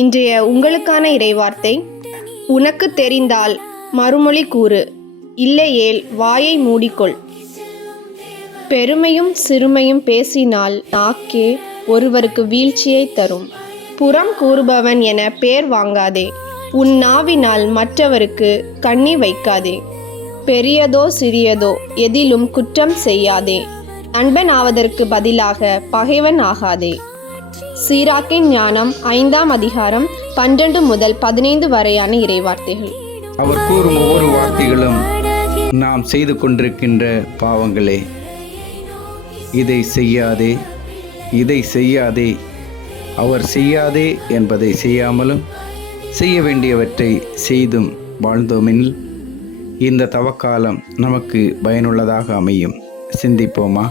இன்றைய உங்களுக்கான இறைவார்த்தை, உனக்கு தெரிந்தால் மறுமொழி கூறு, இல்லையேல் வாயை மூடிக்கொள். பெருமையும் சிறுமையும் பேசினால் நாக்கே ஒருவருக்கு வீழ்ச்சியை தரும். புறம் கூறுபவன் என பேர் வாங்காதே. உன் நாவினால் மற்றவருக்கு கண்ணி வைக்காதே. பெரியதோ சிறியதோ எதிலும் குற்றம் செய்யாதே. நண்பன் ஆவதற்கு பதிலாக பகைவன் ஆகாதே. சீராக்கின் ஞானம் 5ஆம் அதிகாரம் 12 முதல் 15 வரையான இறைவார்த்தைகள். அவர் கூறும் ஒவ்வொரு வார்த்தைகளும் நாம் செய்து கொண்டிருக்கின்ற பாவங்களே. இதை செய்யாதே, இதை செய்யாதே. அவர் செய்யாதே என்பதை செய்யாமலும் செய்ய வேண்டியவற்றை செய்தும் வாழ்ந்தோமெனில் இந்த தவக்காலம் நமக்கு பயனுள்ளதாக அமையும். சிந்திப்போமா?